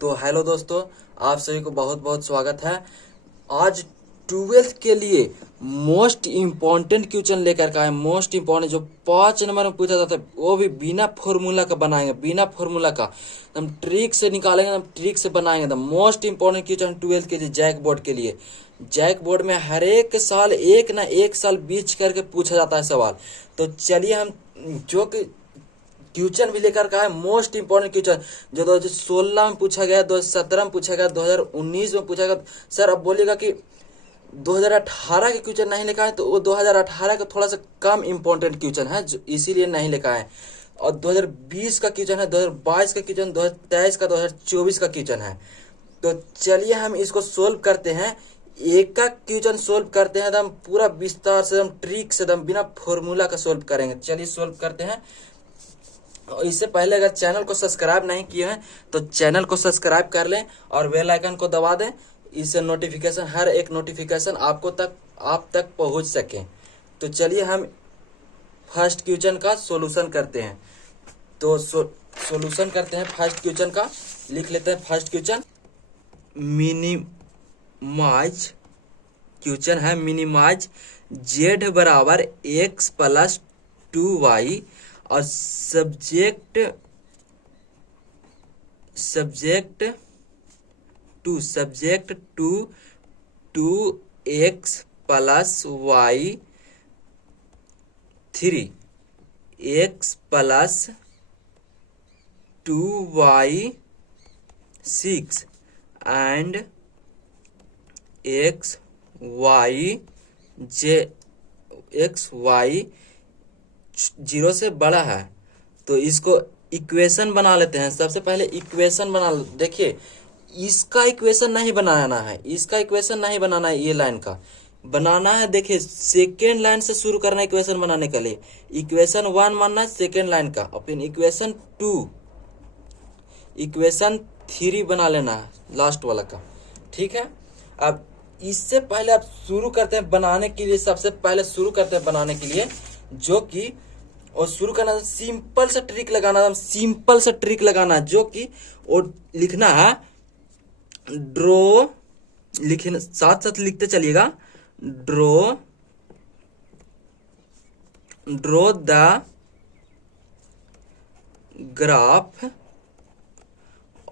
तो हेलो दोस्तों, आप सभी को बहुत बहुत स्वागत है। आज 12th के लिए मोस्ट इम्पोर्टेंट क्वेश्चन लेकर का है। मोस्ट इम्पोर्टेंट जो 5 नंबर में पूछा जाता है वो भी बिना फॉर्मूला का बनाएंगे, बिना फॉर्मूला का हम ट्रिक से निकालेंगे, हम ट्रिक से बनाएंगे। The most important question 12th के लिए, जैक बोर्ड के लिए। जैक बोर्ड में हर एक साल एक ना एक साल बीच करके पूछा जाता है सवाल। तो चलिए हम जो कि क्वेश्चन भी लेकर का है मोस्ट इंपोर्टेंट क्वेश्चन जो 2016 में पूछा गया, 2017 में पूछा गया, 2019 में पूछा गया। सर अब बोलिएगा कि 2018 के क्वेश्चन नहीं लिखा है, तो वो 2018 का थोड़ा सा कम इंपॉर्टेंट क्वेश्चन है, इसीलिए नहीं लिखा है। और 2020 का क्वेश्चन है, 2022 का क्वेश्चन, 2023 का, 2024 का क्वेश्चन है। तो चलिए हम इसको सोल्व करते हैं। एक का क्वेश्चन सोल्व करते हैं एकदम पूरा विस्तार से, एकदम ट्रिक से, एकदम बिना फॉर्मूला का सोल्व करेंगे। चलिए सोल्व करते हैं। और इससे पहले अगर चैनल को सब्सक्राइब नहीं किए हैं तो चैनल को सब्सक्राइब कर लें और बेल आइकन को दबा दें। इससे नोटिफिकेशन, हर एक नोटिफिकेशन आप तक पहुंच सके। तो चलिए हम फर्स्ट क्वेश्चन का सॉल्यूशन करते हैं। तो सॉल्यूशन करते हैं फर्स्ट क्वेश्चन का। लिख लेते हैं फर्स्ट क्वेश्चन। मिनिमाइज क्वेश्चन है, मिनिमाइज जेड बराबर एक्स प्लस 2y और subject to x plus Y 3, X plus 2y 6 and X Y 0 से बड़ा है। तो इसको इक्वेशन बना लेते हैं। सबसे पहले इक्वेशन बना, देखिए इसका इक्वेशन नहीं बनाना है, इसका इक्वेशन नहीं बनाना है, ये लाइन का बनाना है। देखिए सेकेंड लाइन से शुरू करना है इक्वेशन बनाने के लिए। इक्वेशन 1 मानना है सेकेंड लाइन का, और फिर इक्वेशन 2, इक्वेशन 3 बना लेना है लास्ट वाला का। ठीक है, अब इससे पहले आप शुरू करते हैं बनाने के लिए। सबसे पहले शुरू करते हैं बनाने के लिए, जो कि और शुरू करना सिंपल सा ट्रिक लगाना, सिंपल सा ट्रिक लगाना, जो कि और लिखना है ड्रॉ, लिखना साथ साथ लिखते चलिएगा। Draw the graph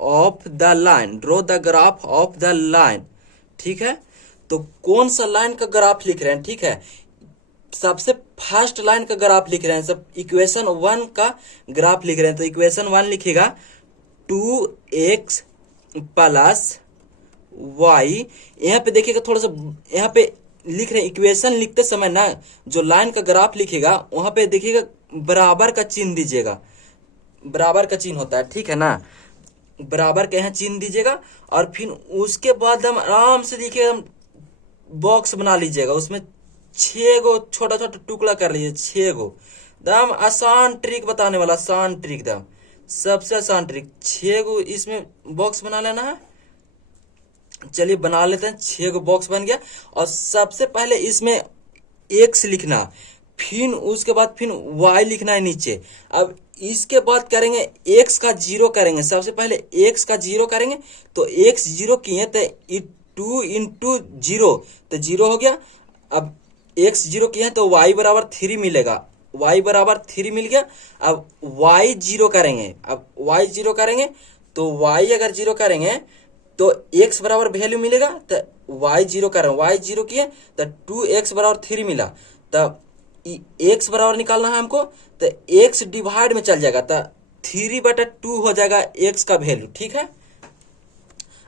of the line, draw the graph of the line. ठीक है, तो कौन सा लाइन का ग्राफ लिख रहे हैं? ठीक है, सबसे फर्स्ट लाइन का ग्राफ लिख रहे हैं, सब इक्वेशन 1 का ग्राफ लिख रहे हैं। तो इक्वेशन 1 लिखेगा 2x प्लस वाई। यहाँ पे देखिएगा थोड़ा सा, यहाँ पे लिख रहे हैं इक्वेशन लिखते समय ना, जो लाइन का ग्राफ लिखेगा वहां पे देखिएगा बराबर का चिन्ह दीजिएगा, बराबर का चिन्ह होता है। ठीक है ना, बराबर का यहाँ चिन्ह दीजिएगा। और फिर उसके बाद हम आराम से देखिए, हम बॉक्स बना लीजिएगा, उसमें 6 गो छोटा छोटा टुकड़ा कर लीजिए, 6 गो। दम आसान ट्रिक बताने वाला, आसान ट्रिक, दम सबसे आसान ट्रिक। 6 गो इसमें बॉक्स बना लेना है। चलिए बना लेते हैं। 6 गो बॉक्स बन गया। और सबसे पहले इसमें एक्स लिखना, फिर उसके बाद फिर वाई लिखना है नीचे। अब इसके बाद करेंगे एक्स का 0 करेंगे। सबसे पहले एक्स का 0 करेंगे, तो एक्स 0 किए तो 2 इंटू 0 तो 0 हो गया। अब एक्स 0 किए तो y बराबर 3 मिलेगा, y बराबर 3 मिल गया। अब y 0 करेंगे, अब y 0 करेंगे तो y अगर 0 करेंगे तो x बराबर वैल्यू मिलेगा। तो y 0 करें, y 0 किए तो 2x बराबर 3 मिला। तब x बराबर निकालना है हमको, तो x डिवाइड में चल जाएगा, तो 3/2 हो जाएगा x का वैल्यू। ठीक है,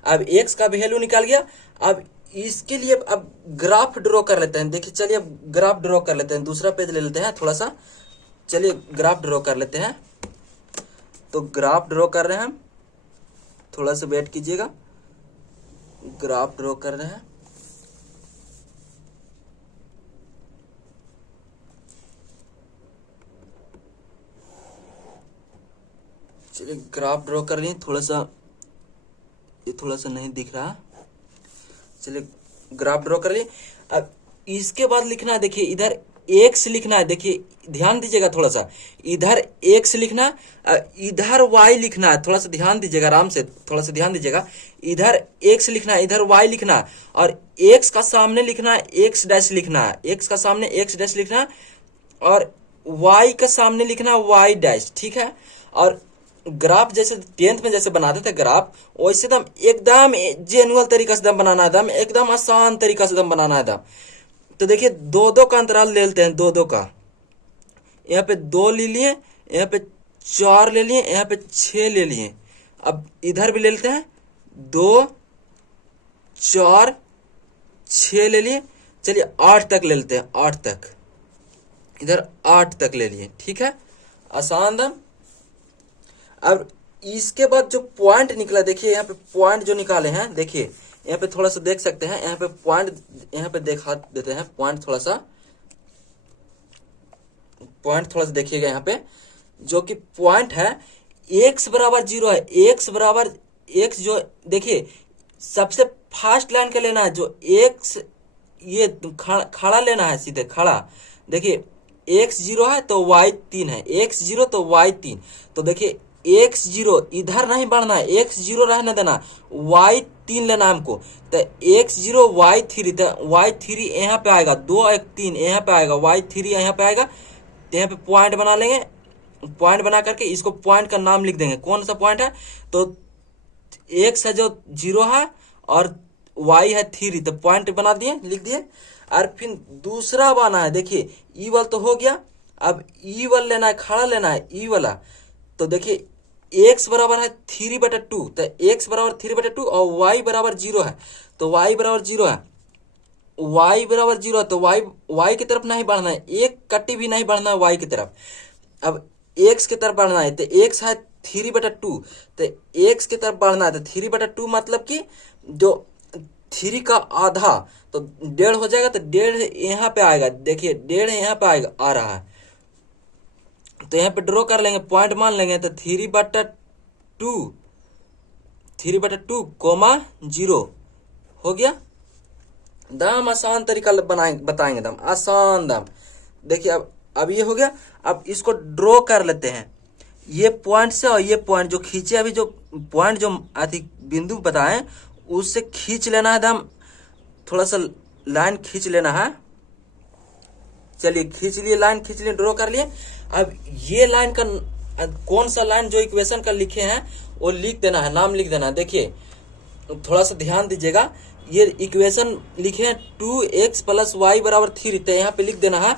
अब x का वैल्यू निकाल गया। अब इसके लिए अब ग्राफ ड्रॉ कर लेते हैं। देखिए चलिए अब ग्राफ ड्रॉ कर लेते हैं, दूसरा पेज ले लेते हैं थोड़ा सा। चलिए ग्राफ ड्रॉ कर लेते हैं। तो ग्राफ ड्रॉ कर रहे हैं हम, थोड़ा सा वेट कीजिएगा। ग्राफ ड्रॉ कर रहे हैं। चलिए ग्राफ ड्रॉ कर लिए, थोड़ा सा ये थोड़ा सा नहीं दिख रहा। चलिए ग्राफ ड्रॉ कर लिए। अब इसके बाद लिखना है, देखिए इधर एक्स लिखना है, देखिए ध्यान दीजिएगा थोड़ा सा, इधर एक्स लिखना, इधर वाई लिखना है, थोड़ा सा ध्यान दीजिएगा, आराम से थोड़ा सा ध्यान दीजिएगा, इधर एक्स लिखना है, इधर वाई लिखना है, और एक्स का सामने लिखना है एक्स डैश लिखना है, एक्स का सामने एक्स डैश लिखना है, और वाई का सामने लिखना है वाई डैश, ठीक है। और ग्राफ जैसे 10th में जैसे बनाते थे ग्राफ, वैसे एकदम जेन्युअल तरीका से बनाना है, एकदम आसान तरीका से बनाना है। तो देखिए 2-2 का अंतराल ले लेते हैं, 2-2 का, यहाँ पे 2 ले लिए, यहाँ पे 4 ले लिए, यहाँ पे 6 ले लिए, अब इधर भी ले लेते हैं 2 4 6 ले लिए, चलिए 8 तक ले लेते हैं, 8 तक, इधर 8 तक ले लिए, ठीक है, आसान था। अब इसके बाद जो पॉइंट निकला, देखिए यहाँ पे पॉइंट जो निकाले हैं, देखिए यहाँ पे थोड़ा सा देख सकते हैं, यहाँ पे पॉइंट, यहाँ पे दिखा देते हैं पॉइंट, थोड़ा सा पॉइंट थोड़ा सा देखिएगा, यहाँ पे जो कि पॉइंट है x बराबर 0 है, x बराबर x, जो देखिए सबसे फास्ट लाइन का लेना है, जो x ये खड़ा लेना है, सीधे खड़ा, देखिए x 0 है तो y 3 है, x 0 तो y 3, तो देखिए x 0 इधर नहीं बढ़ना है, x 0 रहने देना, y 3 लेना हमको, तो x 0 y 3, तो y 3 यहाँ पे आएगा, 2 1 3 यहाँ पे आएगा, y 3 यहाँ पे आएगा, तो यहाँ पे पॉइंट बना लेंगे, पॉइंट बना करके इसको पॉइंट का नाम लिख देंगे, कौन सा पॉइंट है, तो x है जो 0 है और y है 3, तो पॉइंट बना दिए, लिख दिए। और फिर दूसरा बना है, देखिए ई वाला तो हो गया, अब ई वाला लेना है, खड़ा लेना है ई वाला, तो देखिए x बराबर है 3/2, तो x बराबर 3/2 और y बराबर 0 है, तो y बराबर 0 है, y बराबर 0 है, तो y की तरफ नहीं बढ़ना है, एक कट्टी भी नहीं बढ़ना है y की तरफ, अब x की तरफ बढ़ना है, तो x है 3/2, तो x की तरफ बढ़ना है, तो 3/2 मतलब कि जो 3 का आधा तो 1.5 हो जाएगा, तो 1.5 यहाँ पे आएगा, देखिए 1.5 यहाँ पे आएगा, आ रहा है, तो यहाँ पे ड्रॉ कर लेंगे, पॉइंट मान लेंगे, तो 3/2 कोमा 0 हो गया। दाम आसान तरीका बताएंगे, दाम आसान दाम, देखिए अब ये हो गया। अब इसको ड्रॉ कर लेते हैं, ये पॉइंट से और ये पॉइंट जो खींचे, अभी जो पॉइंट जो अधिक बिंदु बताएं उससे खींच लेना है, दाम थोड़ा सा लाइन खींच लेना है, चलिए खींच लिए, लाइन खींच लिए, ड्रॉ कर लिए। अब ये लाइन का कौन सा लाइन जो इक्वेशन का लिखे हैं वो लिख देना है, नाम लिख देना है, देखिए थोड़ा सा ध्यान दीजिएगा, ये इक्वेशन लिखे हैं 2x + y बराबर 3, तो यहाँ पे लिख देना है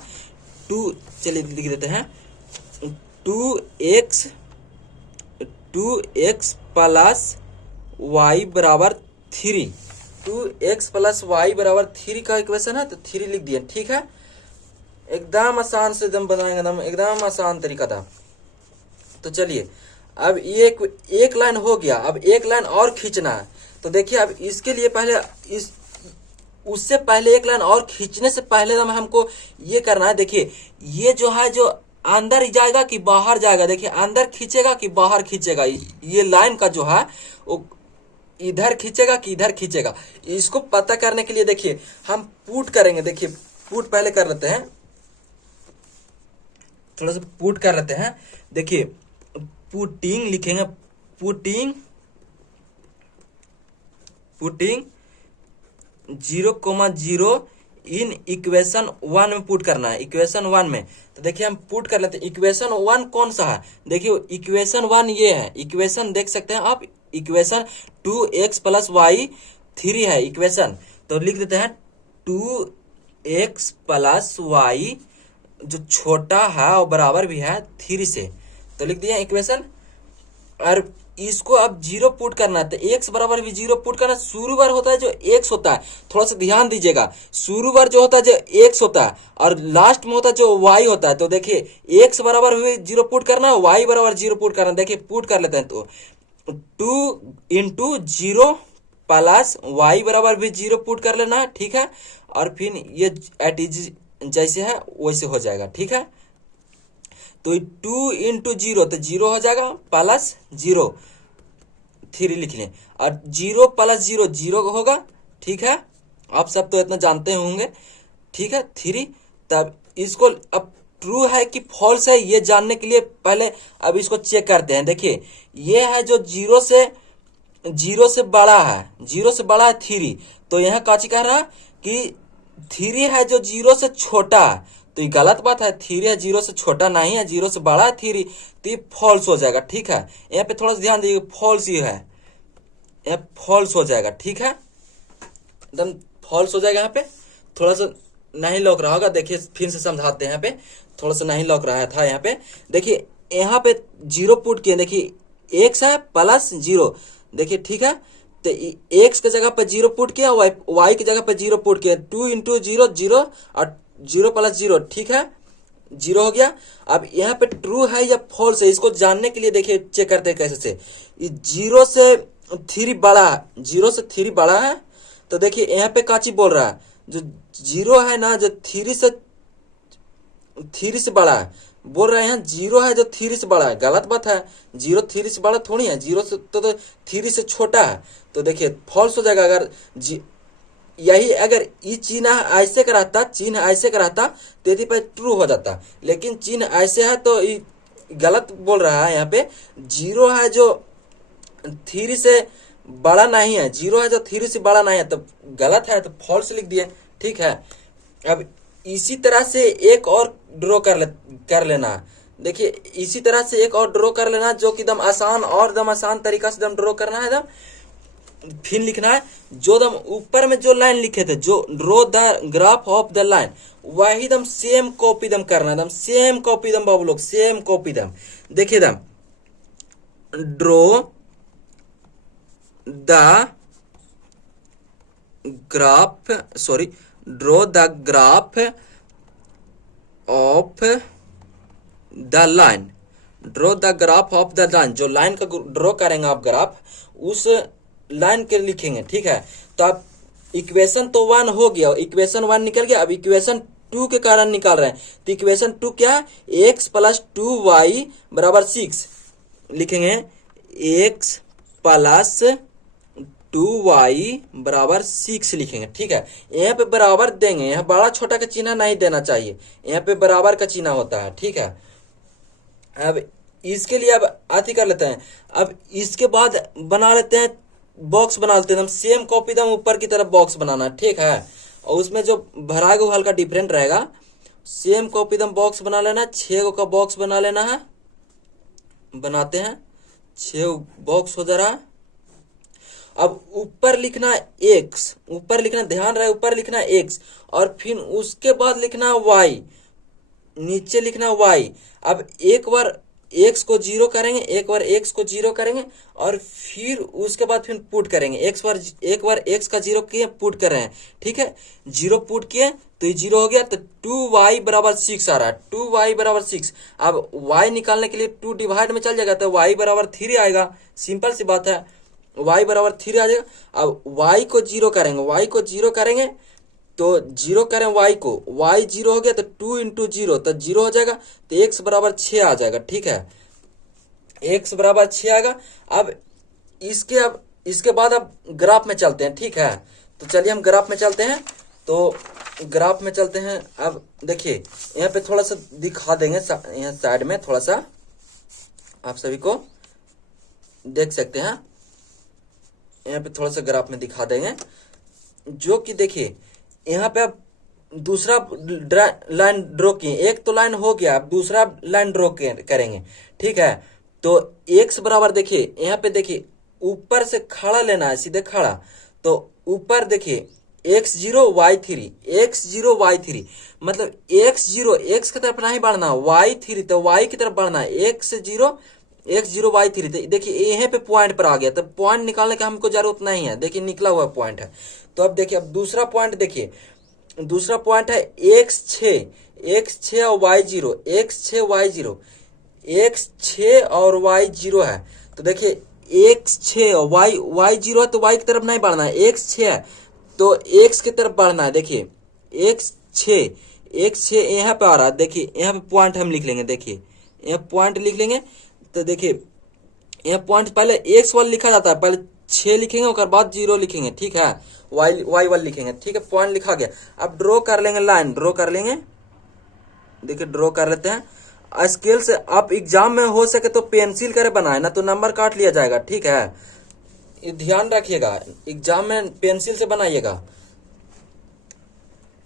2, चलिए लिख देते हैं 2x + y बराबर 3, 2x + y बराबर 3 का इक्वेशन है, तो 3 लिख दिए, ठीक है, एकदम आसान से एकदम बताएंगे, एकदम आसान तरीका था। तो चलिए अब ये एक लाइन हो गया, अब एक लाइन और खींचना है, तो देखिए अब इसके लिए पहले उससे पहले एक लाइन और खींचने से पहले हमको ये करना है, देखिए ये जो है जो अंदर जाएगा कि बाहर जाएगा, देखिए अंदर खींचेगा कि बाहर खींचेगा, ये लाइन का जो है वो इधर खींचेगा कि इधर खींचेगा, इसको पता करने के लिए देखिए हम पुट करेंगे, देखिए पुट पहले कर लेते हैं, थोड़ा सा पुट कर लेते हैं, देखिए पुटिंग लिखेंगे, पुटिंग 0,0 इन इक्वेशन 1 में पुट करना है, इक्वेशन 1 में, तो देखिए हम पुट कर लेते हैं, इक्वेशन 1 कौन सा है, देखिए इक्वेशन 1 ये है, इक्वेशन देख सकते हैं आप, इक्वेशन 2x + y 3 है इक्वेशन, तो लिख देते हैं 2x + y जो छोटा है और बराबर भी है 3 से, तो लिख दिया इक्वेशन। और इसको अब 0 पुट करना है, तो x बराबर भी 0 पुट करना, शुरू बार होता है जो x होता है, थोड़ा सा ध्यान दीजिएगा, शुरू बार जो होता है जो x होता है और लास्ट में होता है जो y होता है, तो देखिए x बराबर भी 0 पुट करना है, y बराबर 0 पुट करना, देखिए पुट कर लेते हैं, तो 2 × 0 + y बराबर भी 0 पुट कर लेना है, ठीक है, और फिर ये एट इज जैसे है वैसे हो जाएगा, ठीक है, तो 2 × 0 तो 0 हो जाएगा, प्लस 0 3 लिख लें, और 0 + 0 0 होगा, ठीक है, आप सब तो इतना जानते होंगे, ठीक है, 3, तब इसको अब ट्रू है कि फॉल्स है ये जानने के लिए पहले अब इसको चेक करते हैं। देखिए ये है जो जीरो से बड़ा है, जीरो से बड़ा है 3, तो यहाँ काची कह रहा कि 3 है जो जीरो से छोटा है, तो ये गलत बात है। 3 है जीरो से छोटा नहीं है, जीरो से बड़ा है 3, तो ये फॉल्स हो जाएगा। ठीक है, यहाँ पे थोड़ा सा ध्यान दीजिए, फॉल्स ही है, यहाँ फॉल्स हो जाएगा। ठीक है, एकदम फॉल्स हो जाएगा। यहाँ पे थोड़ा सा नहीं लौक रहा होगा, देखिए फिर से समझाते हैं। यहाँ पे थोड़ा सा नहीं लौक रहा था। यहाँ पे देखिए, यहाँ पे जीरो पुट किए, देखिए एक्स है प्लस जीरो, देखिए ठीक है, तो एक्स के जगह पे जीरो पुट किया, वाई की जगह पे जीरो पुट किया, 2 इंटू जीरो जीरो और जीरो प्लस जीरो, ठीक है, जीरो हो गया। अब यहाँ पे ट्रू है या फॉल्स है इसको जानने के लिए देखिए चेक करते हैं कैसे से। जीरो से 3 बड़ा है, जीरो से 3 बड़ा है, तो देखिए यहाँ पे काची बोल रहा है, जो जीरो है ना, जो 3 से बड़ा है, बोल रहे हैं जीरो है जो 3 से बड़ा है। गलत बात है, जीरो 3 से बड़ा थोड़ी है, जीरो से तो 3 से छोटा है, तो देखिए फॉल्स हो जाएगा। अगर यही अगर ये चिन्ह ऐसे का रहता, चिन्ह ऐसे का रहता तो यदि पे ट्रू हो जाता, लेकिन चिन्ह ऐसे है तो ये गलत बोल रहा है। यहाँ पे जीरो है जो 3 से बड़ा नहीं है, जीरो है जो 3 से बड़ा नहीं है, तो गलत है, तो फॉल्स लिख दिए। ठीक है, अब इसी तरह से एक और ड्रॉ कर लेना। देखिए इसी तरह से एक और ड्रॉ कर लेना, जो कि एकदम आसान और एकदम आसान तरीका से एकदम ड्रॉ करना है। एकदम फिर लिखना है जो दम ऊपर में जो लाइन लिखे थे, जो draw the graph of the line, वही दम सेम कॉपी दम करना, दम सेम कॉपी दम बाबू लोग, सेम कॉपी दम। देखिए दम draw the graph, sorry, draw the graph of the line, draw the graph of the line, जो लाइन का ड्रॉ करेंगे आप ग्राफ, उस लाइन के लिखेंगे। ठीक है, तो आप इक्वेशन तो 1 हो गया, इक्वेशन 1 निकल गया, अब इक्वेशन 2 के कारण निकाल रहे हैं, तो इक्वेशन 2 क्या है, x प्लस 2y बराबर 6 लिखेंगे, x प्लस 2y बराबर 6 लिखेंगे। ठीक है, यहाँ पे बराबर देंगे, यहाँ बड़ा छोटा का चिन्ह नहीं देना चाहिए, यहाँ पे बराबर का चिन्ह होता है। ठीक है, अब इसके लिए अब आती कर लेते हैं। अब इसके बाद बना लेते हैं बॉक्स, बना लेते हैं हम सेम कॉपी दम ऊपर की तरफ बॉक्स बनाना। ठीक है, और उसमें जो भरागा वो हल्का डिफरेंट रहेगा, सेम कॉपी दम बॉक्स बना लेना, 6 का बॉक्स बना लेना है, बनाते हैं 6 बॉक्स हो जा रहा। अब ऊपर लिखना x, ऊपर लिखना, ध्यान रहे ऊपर लिखना x, और फिर उसके बाद लिखना y, नीचे लिखना y। अब एक बार x को 0 करेंगे, एक बार x को 0 करेंगे, और फिर उसके बाद फिर पुट करेंगे, एक बार x का 0 किए, पुट कर रहे हैं। ठीक है, 0 पुट किए तो ये 0 हो गया, तो 2y बराबर 6 आ रहा है, 2y बराबर 6। अब y निकालने के लिए 2 डिवाइड में चल जाएगा, तो y बराबर 3 आएगा, सिंपल सी बात है, y बराबर 3 आ जाएगा। अब y को 0 करेंगे, y को 0 करेंगे, तो 0 करें y को, y 0 हो गया, तो 2 इंटू 0 तो 0 हो जाएगा, तो x बराबर 6 आ जाएगा। ठीक है, x बराबर 6 आएगा। अब इसके बाद अब ग्राफ में चलते हैं। ठीक है, तो चलिए हम ग्राफ में चलते हैं, तो ग्राफ में चलते हैं। अब देखिए यहाँ पे थोड़ा सा दिखा देंगे, यहाँ साइड में थोड़ा सा आप सभी को देख सकते हैं, यहाँ पे थोड़ा सा ग्राफ में दिखा देंगे, जो कि देखिए यहाँ पे अब दूसरा लाइन ड्रॉ किए, एक तो लाइन हो गया, अब दूसरा लाइन ड्रॉ करेंगे। ठीक है, तो x बराबर देखिए यहाँ पे देखिए ऊपर से खड़ा लेना है, सीधे खड़ा, तो ऊपर देखिए x0 y3, x0 y3, मतलब x0 x की तरफ नहीं बढ़ना, y3 तो y की तरफ बढ़ना है, x0 y3। देखिए यहाँ पे पॉइंट पर आ गया, तो पॉइंट निकालने का हमको जरूरत नहीं है, देखिए निकला हुआ पॉइंट है। तो अब देखिए, अब दूसरा पॉइंट देखिए, दूसरा पॉइंट है x6 और y0, x6 y0, x6 और y0 है, तो देखिए x6 और y0 है, तो y की तरफ नहीं बढ़ना है, x6 है तो x की तरफ बढ़ना है। देखिए x6 यहाँ पे आ रहा है, देखिए यहाँ पे पॉइंट हम लिख लेंगे, देखिए यहाँ पॉइंट लिख लेंगे, तो देखिए यहाँ पॉइंट पहले x1 लिखा जाता है, पहले 6 लिखेंगे, उसके बाद 0 लिखेंगे। ठीक है, y1 लिखेंगे। ठीक है, पॉइंट लिखा गया। अब ड्रॉ कर लेंगे लाइन, ड्रॉ कर लेंगे, देखिए ड्रॉ कर लेते हैं। स्केल से आप एग्जाम में हो सके तो पेंसिल करे बनाए ना तो नंबर काट लिया जाएगा, ठीक है। ये ध्यान रखिएगा, एग्जाम में पेंसिल से बनाइएगा,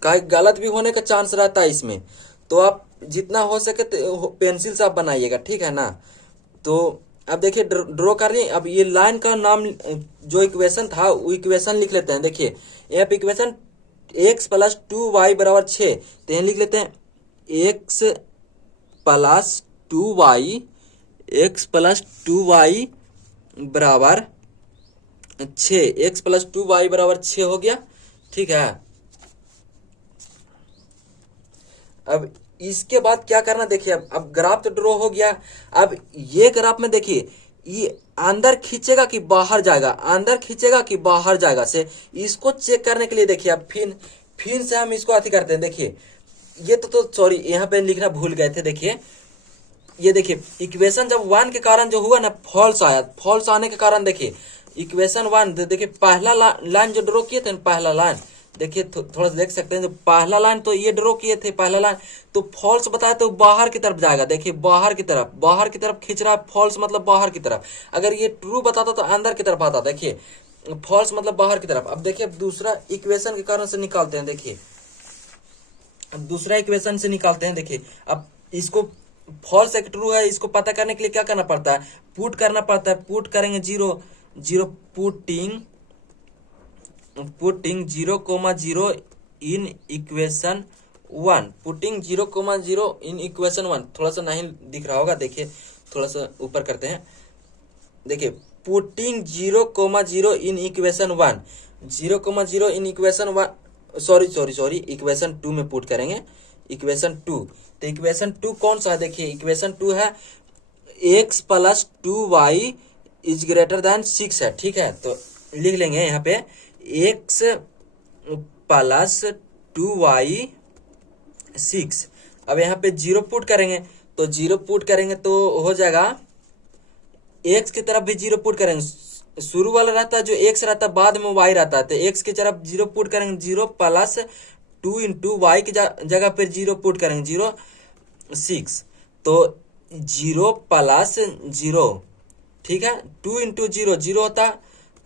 कहीं गलत भी होने का चांस रहता है इसमें, तो आप जितना हो सके तो पेंसिल से आप बनाइएगा, ठीक है ना। तो अब देखिए ड्रॉ कर रही, अब ये लाइन का नाम जो इक्वेशन था वो इक्वेशन लिख लेते हैं। देखिए यहाँ पे इक्वेशन x प्लस 2y बराबर 6, तो यहाँ लिख लेते हैं x plus 2y, x plus 2y बराबर 6, x प्लस 2y बराबर 6 हो गया, ठीक है। अब इसके बाद क्या करना देखिए, अब ग्राफ तो ड्रॉ हो गया। अब ये ग्राफ में देखिए ये अंदर खींचेगा कि बाहर जाएगा, अंदर खींचेगा कि बाहर जाएगा, से इसको चेक करने के लिए देखिए अब फिर से हम इसको अथी करते हैं। देखिए ये तो सॉरी यहाँ पे लिखना भूल गए थे। देखिए ये देखिए इक्वेशन जब 1 के कारण जो हुआ ना फॉल्स आया, फॉल्स आने के कारण देखिए इक्वेशन 1 देखिए पहला लाइन जो ड्रॉ किए थे ना, पहला लाइन देखिए थोड़ा सा देख सकते हैं, जो पहला लाइन तो ये ड्रॉ किए थे पहला लाइन तो फॉल्स बताया तो बाहर की तरफ जाएगा। देखिए बाहर की तरफ खींच रहा है, फॉल्स मतलब बाहर की तरफ। अगर ये ट्रू बताता तो अंदर की तरफ आता, देखिए फॉल्स मतलब बाहर की तरफ। अब देखिए दूसरा इक्वेशन के कारण से निकालते हैं। देखिए अब दूसरा इक्वेशन से निकालते हैं। देखिए अब इसको फॉल्स एक ट्रू है, इसको पता करने के लिए क्या करना पड़ता है, पुट करना पड़ता है। पुट करेंगे 0 putting 0,0 in equation 1, putting 0,0 in equation 1। थोड़ा सा नहीं दिख रहा होगा, देखिए थोड़ा सा ऊपर करते हैं। देखिए putting 0,0 in equation 1, 0,0 in equation 1, sorry equation 2 में पुट करेंगे, इक्वेशन 2। तो इक्वेशन 2 कौन सा है, देखिए इक्वेशन 2 है x plus 2y is greater then 6 है, ठीक है। तो लिख लेंगे यहाँ पे x प्लस 2y 6। अब यहाँ पे 0 पुट करेंगे, तो 0 पुट करेंगे तो हो जाएगा x की तरफ भी 0 पुट करेंगे। शुरू वाला रहता है जो x रहता है, बाद में y रहता है, तो x की तरफ 0 पुट करेंगे, 0 प्लस 2 इंटू वाई की जगह पर 0 पुट करेंगे, 0 6, तो 0 प्लस 0, ठीक है। 2 इंटू 0 होता,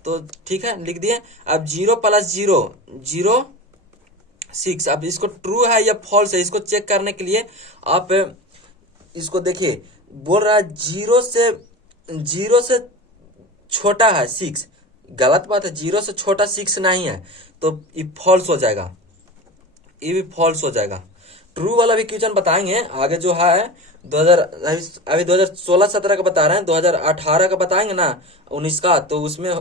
तो ठीक है लिख दिए। अब 0 प्लस 0 6। अब इसको ट्रू है या फॉल्स है इसको चेक करने के लिए आप इसको देखिए, बोल रहा है 0 से छोटा है 6, गलत बात है, 0 से छोटा 6 नहीं है, तो ये फॉल्स हो जाएगा, ये भी फॉल्स हो जाएगा। ट्रू वाला भी क्वेश्चन बताएंगे आगे जो है अभी 2016-17 का बता रहे हैं, 2018 का बताएंगे ना 19 का, तो उसमें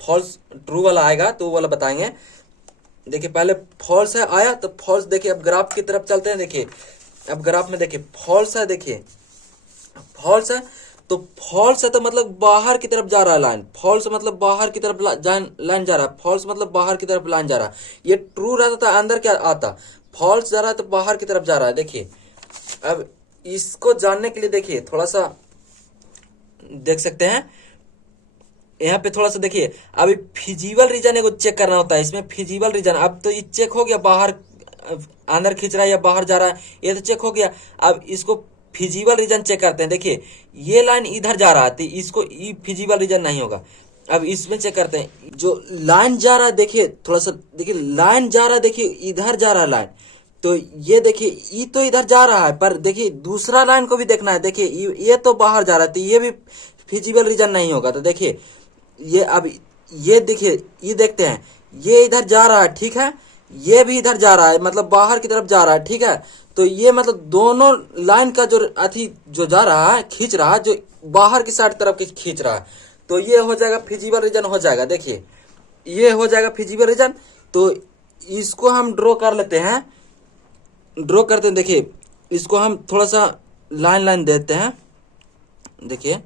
फॉल्स ट्रू वाला आएगा तो वो वाला बताएंगे। देखिए पहले फॉल्स है आया, तो फॉल्स देखिए। अब ग्राफ की तरफ चलते हैं। देखिए अब ग्राफ में देखिए फॉल्स है, देखिए फॉल्स है, तो फॉल्स है तो मतलब बाहर की तरफ जा रहा है लाइन, फॉल्स मतलब बाहर की तरफ लाइन जा रहा है, फॉल्स मतलब बाहर की तरफ लाइन जा रहा है। ये ट्रू रहता था अंदर क्या आता, फॉल्स जा रहा है तो बाहर की तरफ जा रहा है। देखिए अब इसको जानने के लिए देखिए थोड़ा सा देख सकते हैं यहाँ पे, थोड़ा सा देखिए। अभी फिजिबल रीजन को चेक करना होता है इसमें, फिजिबल रीजन। अब तो ये चेक हो गया, बाहर अंदर खींच रहा है या बाहर जा रहा है, ये तो चेक हो गया। अब इसको फिजिबल रीजन चेक करते हैं। देखिए ये लाइन इधर जा रहा है तो इसको फिजिबल रीजन नहीं होगा। अब इसमें चेक करते हैं, जो लाइन जा रहा है देखिए थोड़ा सा देखिए, लाइन जा रहा है, देखिए इधर जा रहा है लाइन, तो ये देखिए ये तो इधर जा रहा है, पर देखिए दूसरा लाइन को भी देखना है। देखिए ये तो बाहर जा रहा है, तो ये भी फिजिबल रीजन नहीं होगा। तो देखिए ये अब ये देखिए, ये देखते हैं ये इधर जा रहा है, ठीक है, ये भी इधर जा रहा है, मतलब बाहर की तरफ जा रहा है, ठीक है। तो ये मतलब दोनों लाइन का जो अथी जो जा रहा है खींच रहा है, जो बाहर की साइड तरफ खींच रहा है, तो ये हो जाएगा फिजिबल रीजन हो जाएगा। देखिए ये हो जाएगा फिजिबल रीजन। तो इसको हम ड्रॉ कर लेते हैं, ड्रॉ करते हैं। देखिए इसको हम थोड़ा सा लाइन देते हैं। देखिए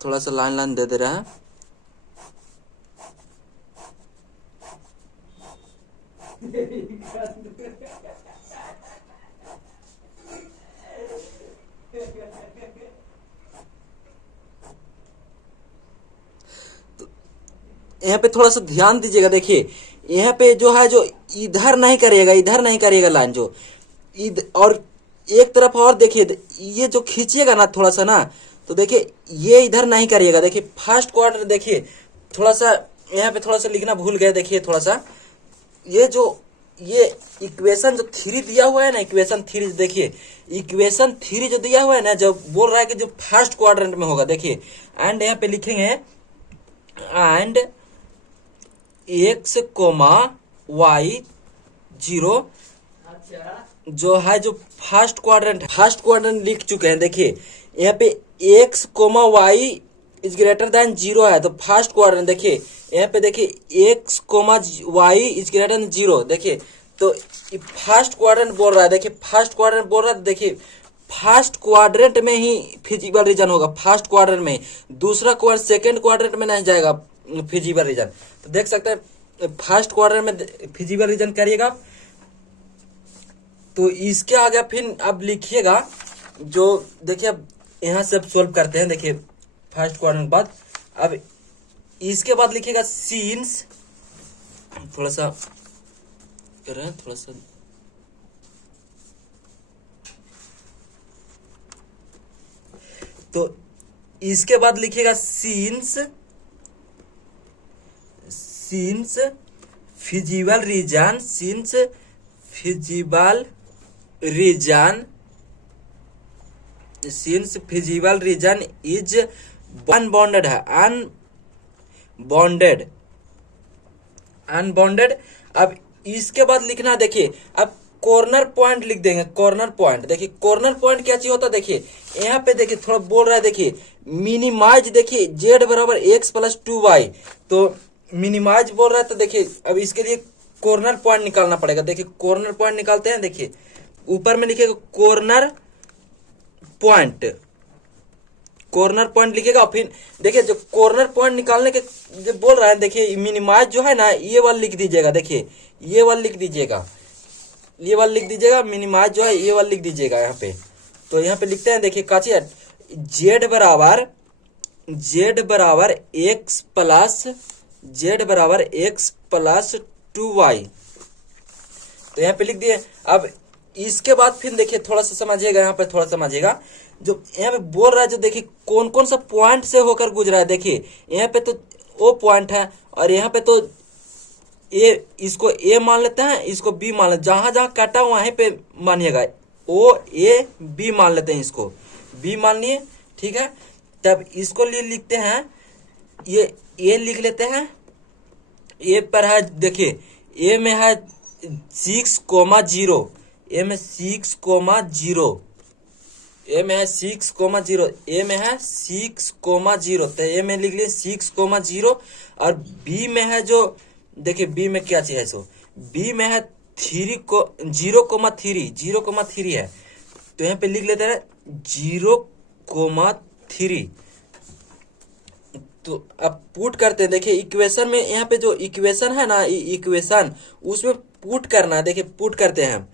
थोड़ा सा लाइन दे रहे हैं। यहाँ पे थोड़ा सा ध्यान दीजिएगा। देखिए यहाँ पे जो है, जो इधर नहीं करिएगा लाइन, जो और एक तरफ और देखिए, ये जो खींचिएगा ना थोड़ा सा ना, तो देखिए ये इधर नहीं करिएगा। देखिए फर्स्ट क्वाड्रेंट, देखिए थोड़ा सा यहाँ पे थोड़ा सा लिखना भूल गए। देखिए थोड़ा सा ये इक्वेशन जो 3 दिया हुआ है ना, इक्वेशन 3, देखिए इक्वेशन 3 जो दिया हुआ है ना, जो बोल रहा है कि जो फर्स्ट क्वाड्रेंट में होगा, देखिए एंड यहाँ पे लिखेंगे एंड एक्स कोमा वाई 0 जो है, जो फर्स्ट क्वाड्रेंट लिख चुके हैं। देखिए यहाँ पे x comma y is greater than 0 है, तो फर्स्ट क्वाड्रेंट देखिए यहाँ पे देखिए x comma y is greater than 0। देखिए तो फर्स्ट क्वाड्रेंट बोल रहा है, देखिए फर्स्ट क्वाड्रेंट बोल रहा है, देखिए फर्स्ट क्वाड्रेंट में ही फिजिबल रीजन होगा, फर्स्ट क्वाड्रेंट में। दूसरा क्वाड्रेंट सेकंड क्वाड्रेंट में नहीं जाएगा फिजिबल रीजन। तो देख सकते हैं फर्स्ट क्वाड्रेंट में फिजिबल रीजन करिएगा। तो इसके आगे फिर अब लिखिएगा, जो देखिए अब यहाँ से अब सोल्व करते हैं। देखिए फर्स्ट क्वाड्रेंट के बाद अब इसके बाद लिखिएगा सीन्स, थोड़ा सा कर रहे हैं, थोड़ा सा तो इसके बाद लिखिएगा scenes feasible region, scenes feasible region is unbounded है, अनबाउंडेड। अब इसके बाद लिखना, देखिए अब कॉर्नर पॉइंट लिख देंगे। कॉर्नर पॉइंट, देखिए कॉर्नर पॉइंट क्या चीज होता है, देखिए यहाँ पे देखिए थोड़ा बोल रहा है, देखिए मिनिमाइज, देखिए z बराबर x प्लस 2y, तो मिनिमाइज बोल रहा है। तो देखिए अब इसके लिए कॉर्नर पॉइंट निकालना पड़ेगा। देखिए कॉर्नर पॉइंट निकालते हैं। देखिए ऊपर में लिखेगा कॉर्नर पॉइंट लिखेगा। फिर देखिए जो कॉर्नर पॉइंट निकालने के जो बोल रहा है, देखिए मिनिमाइज जो है ना, ये वाला लिख दीजिएगा। देखिए ये वाला लिख दीजिएगा, मिनिमाइज जो है ये वाला लिख दीजिएगा यहाँ पे। तो यहाँ पे लिखते हैं, देखिए काची z बराबर x प्लस 2y, तो यहाँ पे लिख दिए। अब इसके बाद फिर देखिए थोड़ा सा समझिएगा, यहाँ पे थोड़ा समझिएगा, जो यहाँ पे बोल रहा है, जो देखिए कौन कौन सा पॉइंट से होकर गुजरा है। देखिए यहाँ पे तो ओ पॉइंट है, और यहाँ पे तो ए, इसको ए मान लेते हैं, इसको बी मान लेते हैं। जहां जहां काटा वहीं पे मानिएगा, ओ ए बी मान लेते हैं, इसको बी मान लिए, ठीक है। तब इसको लिए लिखते हैं, ये ए लिख लेते हैं। ए पर है, देखिए ए में है 6,0, ए में 6,0, ए में है 6,0, ए में है 6,0, तो ए में लिख लिए 6,0, और बी में है जो, देखिए बी में क्या चीज है, सो बी में है 0,3 है, तो यहाँ पे लिख लेते हैं 0,3। तो अब पुट करते हैं। देखिए इक्वेशन में, यहाँ पे जो इक्वेशन है ना, इक्वेशन उसमें पुट करना है। देखिए पुट करते हैं हम,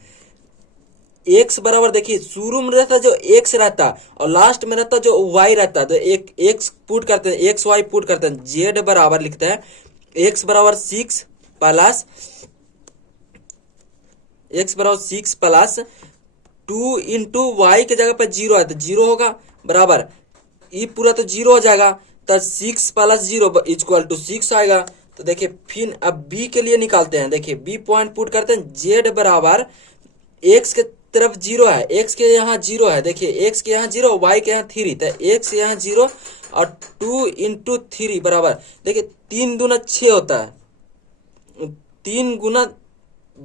x बराबर, देखिए शुरू में रहता जो x रहता और लास्ट में रहता जो y रहता, तो एक x पुट करते हैं, x y पुट करते हैं। z बराबर लिखते हैं x बराबर 6 प्लस 2 इंटू वाई के जगह पर 0 है, तो 0 होगा, बराबर ये पूरा तो 0 हो जाएगा, तो 6 प्लस 0 इक्वल टू 6 आएगा। तो देखिए फिर अब b के लिए निकालते हैं। देखिए b पॉइंट पुट करते हैं, z बराबर x के तरफ 0 है, x के यहाँ 0 है, देखिए x के यहाँ 0, y के यहाँ 3, तो x यहाँ 0 और 2 इंटू 3 बराबर, देखिए 3 दूना 6 होता है, 3 गुना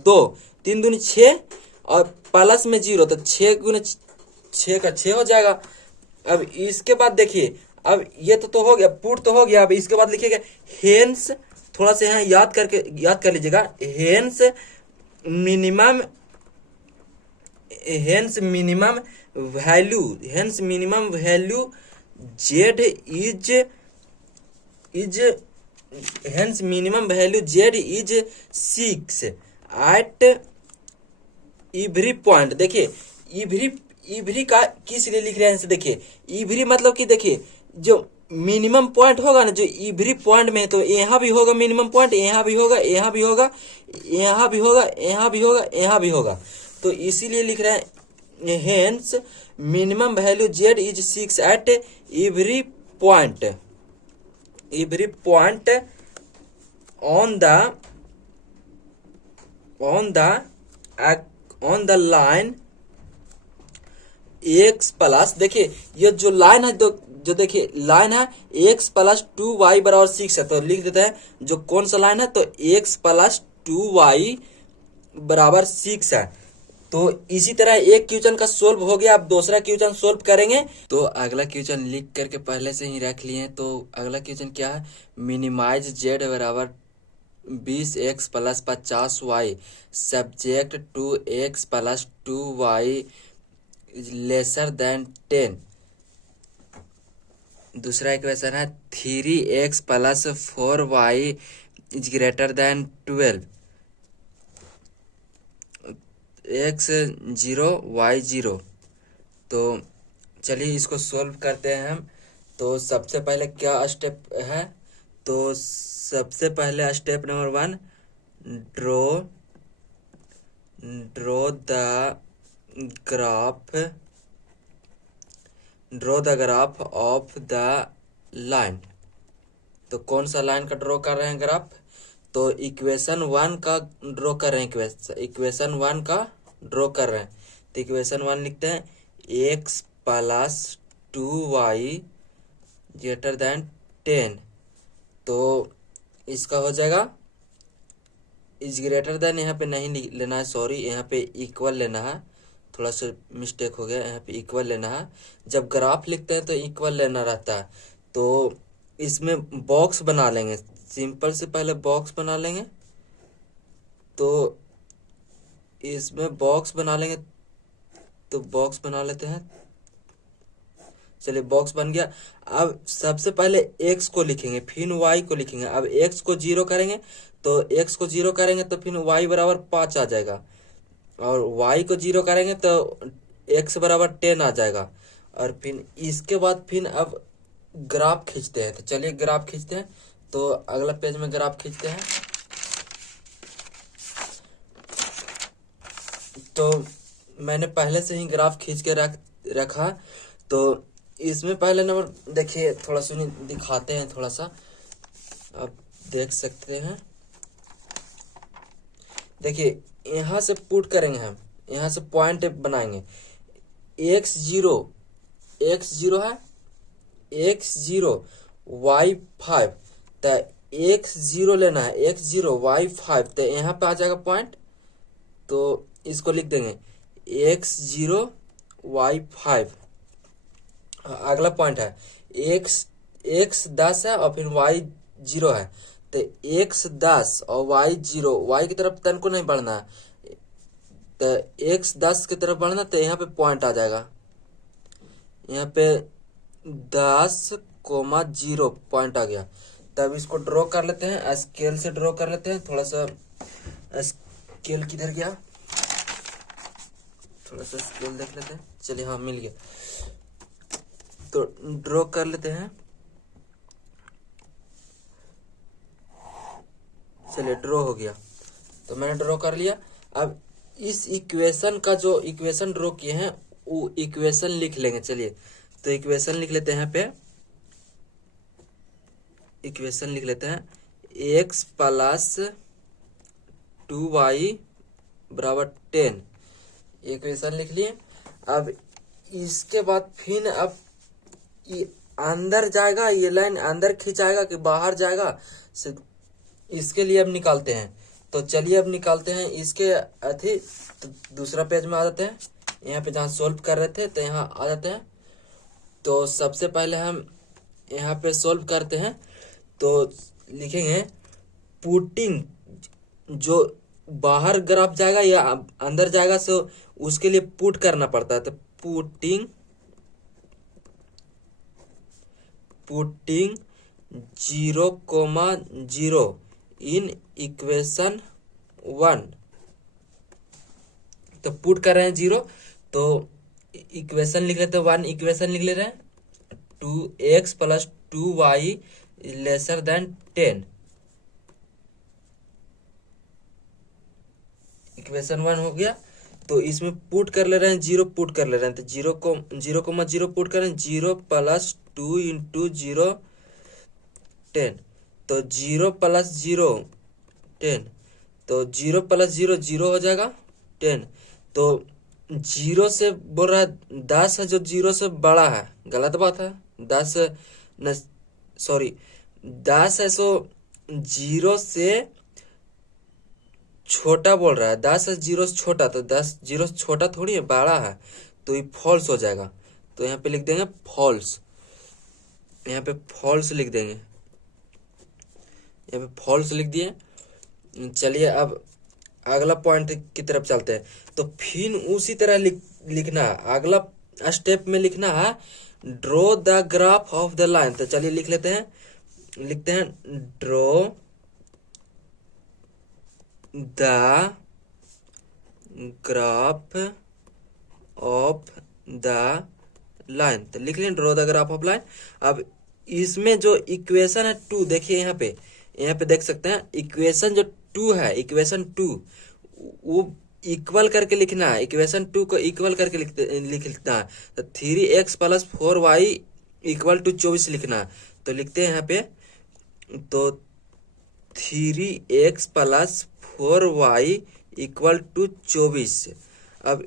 2, 3 दूनी 6 और प्लस में 0, तो 6 गुना 6 का 6 हो जाएगा। अब इसके बाद देखिए, अब ये तो हो गया, पुट तो हो गया। अब इसके बाद लिखिएगा हेंस, थोड़ा सा यहाँ याद कर लीजिएगा, hence minimum value z is 6 at every point. देखिए इवरी का किस लिए लिख रहे हैं, देखिए इवरी मतलब कि देखिए जो मिनिमम पॉइंट होगा ना, जो इवरी पॉइंट में, तो यहाँ भी होगा मिनिमम पॉइंट, यहाँ भी होगा, यहाँ भी होगा, यहाँ भी होगा, यहाँ भी होगा, यहाँ भी होगा। तो इसीलिए लिख रहे हैं hence minimum value Z is 6 at every point on the on the on the line x plus, देखिए ये जो लाइन है जो देखिए लाइन है एक्स प्लस 2y बराबर 6 है, तो लिख देते हैं जो कौन सा लाइन है, तो एक्स प्लस 2y बराबर 6 है। तो इसी तरह एक क्वेश्चन का सोल्व हो गया। अब दूसरा क्वेश्चन सोल्व करेंगे। तो अगला क्वेश्चन लिख करके पहले से ही रख लिए हैं। तो अगला क्वेश्चन क्या है, मिनिमाइज जेड बराबर 20x plus 50y subject to x plus 2y lesser than 10। दूसरा इक्वेशन है 3x plus 4y is greater than 12, x 0 y 0। तो चलिए इसको सोल्व करते हैं हम। तो सबसे पहले क्या स्टेप है, तो सबसे पहले step number 1, draw the graph of the line. तो कौन सा लाइन का ड्रॉ कर रहे हैं ग्राफ, तो इक्वेशन 1 का ड्रॉ कर रहे हैं, इक्वेशन 1 का ड्रॉ कर रहे हैं। तो इक्वेशन 1 लिखते हैं x plus 2y greater than 10। तो इसका हो जाएगा इज ग्रेटर देन, यहाँ पे नहीं लेना है, सॉरी यहाँ पे इक्वल लेना है, थोड़ा सा मिस्टेक हो गया, यहाँ पे इक्वल लेना है। जब ग्राफ लिखते हैं तो इक्वल लेना रहता है। तो इसमें बॉक्स बना लेंगे, सिंपल से पहले बॉक्स बना लेंगे। तो इसमें बॉक्स बना लेंगे, तो बॉक्स बना लेते हैं। चलिए बॉक्स बन गया। अब सबसे पहले x को लिखेंगे, फिर y को लिखेंगे। अब x को 0 करेंगे, तो x को 0 करेंगे तो फिर y बराबर 5 आ जाएगा, और y को 0 करेंगे तो x बराबर 10 आ जाएगा। और फिर इसके बाद फिर अब ग्राफ खींचते हैं। तो चलिए ग्राफ खींचते हैं। तो अगला पेज में ग्राफ खींचते हैं। तो मैंने पहले से ही ग्राफ खींच के रखा। तो इसमें पहले नंबर देखिए, थोड़ा सुनिए, दिखाते हैं थोड़ा सा, आप देख सकते हैं। देखिए यहाँ से पुट करेंगे हम, यहाँ से पॉइंट बनाएंगे। x0 है, x0 y5, तो x0 लेना है, x0 y5, तो यहाँ पे आ जाएगा पॉइंट। तो इसको लिख देंगे x0 y5। अगला पॉइंट है x 10 है और फिर y 0 है। तो x 10 और y 0, y की तरफ तन को नहीं बढ़ना है, तो x 10 की तरफ बढ़ना, तो यहाँ पे पॉइंट आ जाएगा। यहाँ पे 10,0 पॉइंट आ गया। तब इसको ड्रॉ कर लेते हैं, स्केल से ड्रॉ कर लेते हैं। थोड़ा सा स्केल किधर गया, थोड़ा सा स्केल देख लेते हैं। चलिए हाँ मिल गया। तो ड्रॉ कर लेते हैं। चलिए ड्रॉ हो गया। तो मैंने ड्रॉ कर लिया। अब इस इक्वेशन का जो इक्वेशन ड्रॉ किए हैं वो इक्वेशन लिख लेंगे। चलिए तो इक्वेशन लिख लेते हैं। यहाँ पे इक्वेशन लिख लेते हैं, x प्लस 2y बराबर 10, इक्वेशन लिख लिए। अब इसके बाद फिर अब ये अंदर जाएगा, ये लाइन अंदर खिंचाएगा कि बाहर जाएगा, इसके लिए अब निकालते हैं। तो चलिए अब निकालते हैं इसके अथी। तो दूसरा पेज में आ जाते हैं, यहाँ पे जहाँ सोल्व कर रहे थे तो यहाँ आ जाते हैं। तो सबसे पहले हम यहाँ पे सोल्व करते हैं। तो लिखेंगे पुटिंग, जो बाहर ग्राफ जाएगा या अंदर जाएगा, सो उसके लिए पुट करना पड़ता है। तो पुटिंग 0,0 इन इक्वेशन 1। तो पुट कर रहे हैं 0, तो इक्वेशन लिख लेते हैं 1, इक्वेशन लिख ले रहे हैं 2x plus 2y lesser than 10। Equation 1 हो गया। तो इसमें पुट कर ले रहे हैं, जीरो पुट कर ले रहे हैं, तो जीरो को जीरो पुट कर रहे हैं, 0+2 × 0 10, तो 0+0 10, तो 0+0 0 हो जाएगा 10। तो जीरो से बोल रहा है 10 है जो जीरो से बड़ा है, गलत बात है। 10 न सॉरी 10 है सो जीरो से छोटा बोल रहा है, 10 है जीरो से छोटा, तो 10 जीरो से छोटा थोड़ी है, बड़ा है, तो ये फॉल्स हो जाएगा। तो यहाँ पे लिख देंगे फॉल्स, यहाँ पे फॉल्स लिख देंगे, यहाँ पे फॉल्स लिख दिए। चलिए अब अगला पॉइंट की तरफ चलते हैं। तो फिर उसी तरह लिखना है, अगला स्टेप में लिखना है draw the graph of the line. तो चलिए लिख लेते हैं, लिखते हैं draw the graph of the line. तो लिख लें draw the graph of line. अब इसमें जो इक्वेशन है 2, देखिए यहाँ पे देख सकते हैं इक्वेशन जो 2 है, इक्वेशन 2 वो इक्वल करके लिखना है, इक्वेशन 2 को इक्वल करके लिखना है। तो 3x + 4y = 24 लिखना है। तो लिखते हैं यहाँ पे, तो 3x + 4y = 24। अब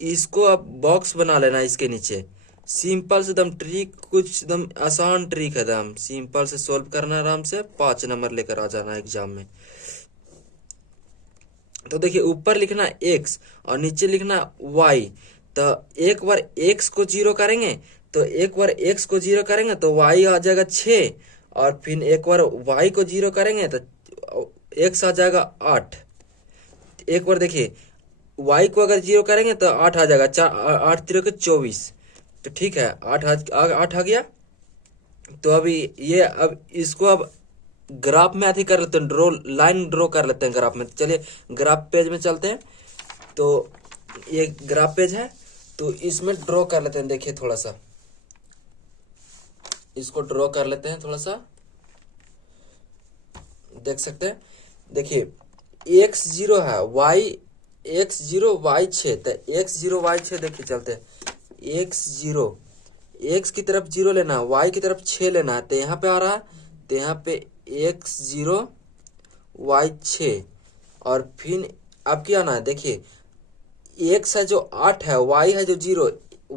इसको अब बॉक्स बना लेना है इसके नीचे। सिंपल से एकदम ट्रिक, कुछ एकदम आसान ट्रिक है, एकदम सिंपल से सोल्व करना आराम से, 5 नंबर लेकर आ जाना एग्जाम में। तो देखिए ऊपर लिखना x और नीचे लिखना y। तो एक बार x को 0 करेंगे, तो एक बार x को 0 करेंगे तो y आ जाएगा 6, और फिर एक बार y को 0 करेंगे तो x आ जाएगा 8। एक बार देखिए y को अगर 0 करेंगे तो 8 आ जाएगा, 8 3 × 24। तो ठीक है, 8 आ गया। तो अभी ये अब इसको अब ग्राफ में आती कर लेते हैं, लाइन ड्रॉ कर लेते हैं ग्राफ में। चलिए ग्राफ पेज में चलते हैं। तो ये ग्राफ पेज है, तो इसमें ड्रॉ कर लेते हैं। देखिए थोड़ा सा इसको ड्रॉ कर लेते हैं, थोड़ा सा देख सकते हैं। देखिए x 0 है, x 0 y 6, तो x 0 y 6 देखिए चलते हैं। x 0 x की तरफ 0 लेना है, y की तरफ 6 लेना है, तो यहाँ पे आ रहा है, तो यहाँ पे x 0 y 6, और फिर अब क्या आना है, देखिए x है जो 8 है, y है जो 0,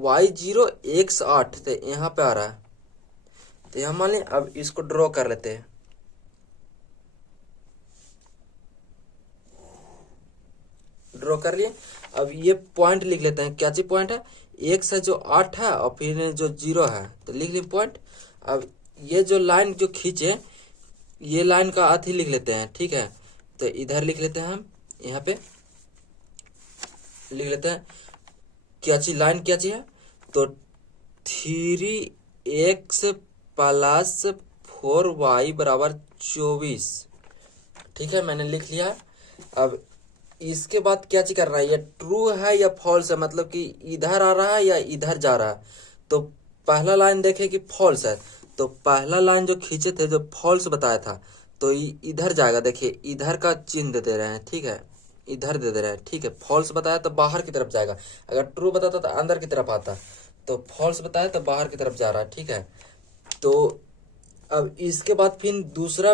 y 0 x 8, तो यहाँ पे आ रहा है। तो यहाँ मान लें, अब इसको ड्रॉ कर लेते हैं। ड्रॉ कर लिए। अब ये पॉइंट लिख लेते हैं, क्या चीज पॉइंट है, x है जो 8 है और फिर जो 0 है, तो लिख लिए पॉइंट। अब ये जो लाइन जो खींचे, ये लाइन का अथी लिख लेते हैं, ठीक है। तो इधर लिख लेते हैं, हम यहाँ पे लिख लेते हैं क्या चीज, लाइन क्या चीज है, तो 3x + 4y = 24। ठीक है, मैंने लिख लिया। अब इसके बाद क्या चीज करना है, ये ट्रू है या फॉल्स है, मतलब कि इधर आ रहा है या इधर जा रहा है। तो पहला लाइन देखें कि फॉल्स है, तो पहला लाइन जो खींचे थे जो फॉल्स बताया था, तो इधर जाएगा। देखिए इधर का चिन्ह दे रहे हैं, ठीक है, इधर दे रहे हैं, ठीक है। फॉल्स बताया तो बाहर की तरफ जाएगा, अगर ट्रू बताता तो अंदर की तरफ आता, तो फॉल्स बताया तो बाहर की तरफ जा रहा है, ठीक है। तो अब इसके बाद फिर दूसरा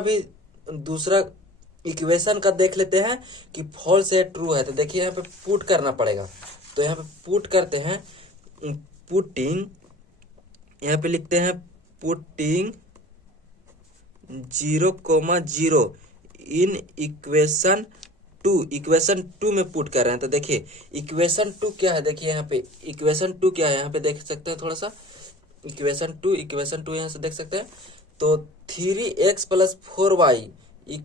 इक्वेशन का देख लेते हैं कि फॉल्स है ट्रू है। तो देखिए यहाँ पे पुट करना पड़ेगा, तो यहाँ पे पुट करते हैं, पुटिंग, यहाँ पे लिखते हैं पुटिंग 0,0 इन इक्वेशन 2 में पुट कर रहे हैं। तो देखिए इक्वेशन 2 क्या है, देखिए यहाँ पे इक्वेशन 2 क्या है, यहाँ पे देख सकते हैं थोड़ा सा। इक्वेशन 2 यहाँ से देख सकते हैं। तो 3x + 4y =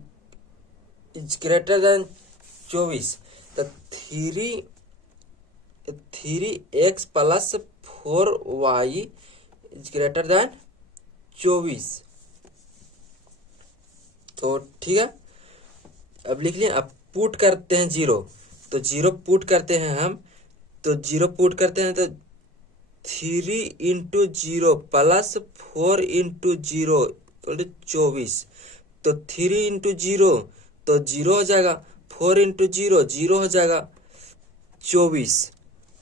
24। तो 3x + 4y = 24। तो ठीक है, अब लिख लिए। अब पुट करते हैं 0, तो 0 पुट करते हैं हम, तो 0 पुट करते हैं, तो 3 × 0 + 4 × 0 = 24। तो 3 × 0 तो 0 हो जाएगा, 4 × 0 0 हो जाएगा, 24,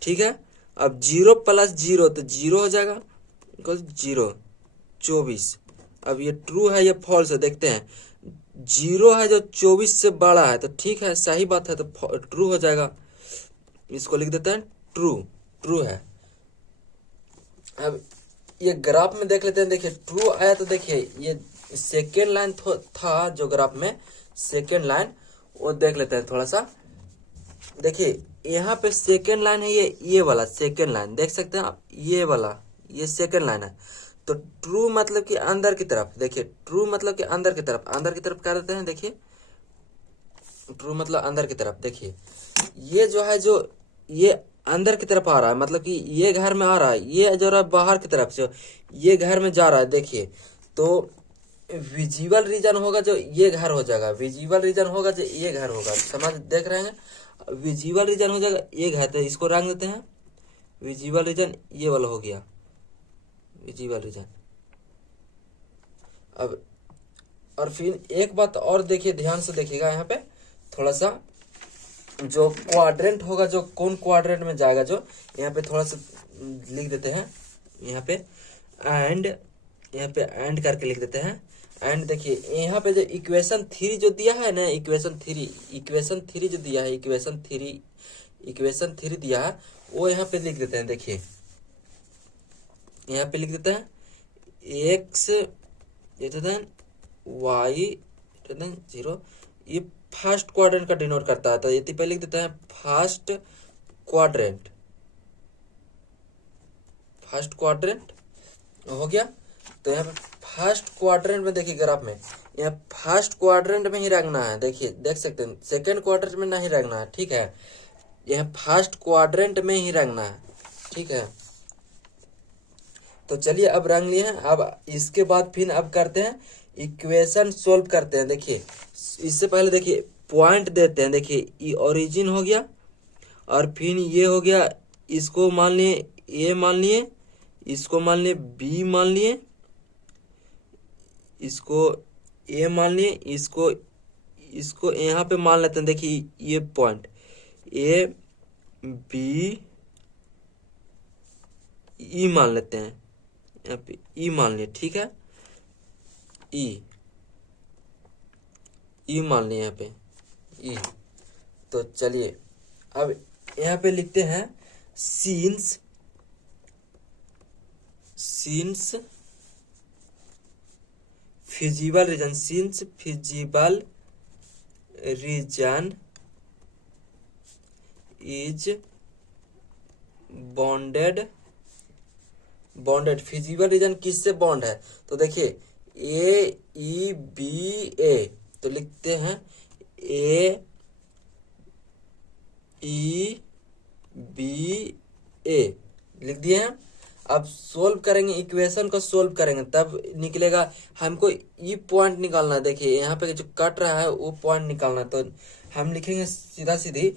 ठीक है। अब 0 प्लस 0 तो 0 हो जाएगा, 0 24। अब ये ट्रू है या फॉल्स है देखते हैं। 0 है जो 24 से बड़ा है, तो ठीक है, सही बात है, तो ट्रू हो जाएगा। इसको लिख देते हैं ट्रू, ट्रू है। अब ये ग्राफ में देख लेते हैं। देखिए ट्रू आया तो देखिए ये सेकेंड लाइन था जो ग्राफ में सेकेंड लाइन, वो देख लेते हैं थोड़ा सा। देखिए यहाँ पे सेकेंड लाइन है, ये वाला सेकेंड लाइन देख सकते हैं आप, ये वाला ये सेकेंड लाइन है। तो ट्रू मतलब कि अंदर की तरफ, देखिए ट्रू मतलब कि अंदर की तरफ, अंदर की तरफ क्या देते हैं, देखिए ट्रू मतलब अंदर की तरफ। देखिए ये जो है, जो ये अंदर की तरफ आ रहा है, मतलब कि ये घर में आ रहा है, ये जो रहा बाहर की तरफ से, ये घर में जा रहा है। देखिए तो विजिबल रीजन होगा जो ये घर हो जाएगा, विजिबल रीजन होगा जो ये घर होगा, समझ देख रहे हैं। विजिबल रीजन हो जाएगा ये घर, तो इसको रंग देते हैं विजिबल रीजन, ये वाला हो गया विजिबल रीजन। अब और फिर एक बात और देखिए, ध्यान से देखिएगा यहाँ पे थोड़ा सा, जो क्वाड्रेंट होगा, जो कौन क्वाड्रेंट में जाएगा, जो यहाँ पे थोड़ा सा लिख देते हैं यहाँ पे एंड, यहाँ पे एंड करके लिख देते हैं। एंड देखिए यहाँ पे जो इक्वेशन 3 जो दिया है ना, इक्वेशन थ्री जो दिया है, इक्वेशन थ्री दिया है, वो यहाँ पे लिख देते हैं। देखिए यहाँ पे लिख देते हैं एक्स वाई 0, ये फर्स्ट क्वाड्रेंट का डिनोट करता है, तो ये पहले लिख देते हैं फर्स्ट क्वाड्रेंट, फर्स्ट क्वाड्रेंट हो गया। तो यहाँ पे फर्स्ट क्वाड्रेंट में देखिए ग्राफ में, यहाँ फर्स्ट क्वाड्रेंट में ही रखना है। देखिए देख सकते हैं सेकंड क्वाड्रेंट में नहीं रखना है, ठीक है, यहाँ फर्स्ट क्वाड्रेंट में ही रखना है, ठीक है। तो चलिए अब रंग लिए हैं। अब इसके बाद फिर अब करते हैं इक्वेशन सोल्व करते हैं। देखिए इससे पहले देखिए पॉइंट देते हैं। देखिए ये ओरिजिन हो गया, और फिर ये हो गया, इसको मान लिए ए मान लिए, इसको मान लिए बी मान लिए, इसको ए मान लिए, इसको यहाँ पे मान लेते हैं। देखिए ये पॉइंट ए बी ई मान लेते हैं, यहाँ पे ई मान लिए, ठीक है, ई मान लिए यहाँ पे ई। तो चलिए अब यहाँ पे लिखते हैं scenes feasible region, scenes feasible region is bonded, feasible region किससे बॉन्ड है, तो देखिए ए ई बी ए, तो लिखते हैं ए ई बी ए, लिख दिए हैं। अब सोल्व करेंगे, इक्वेशन को सोल्व करेंगे, तब निकलेगा। हमको ई पॉइंट निकालना है। देखिए यहाँ पे जो कट रहा है वो पॉइंट निकालना है, तो हम लिखेंगे सीधा सीधी,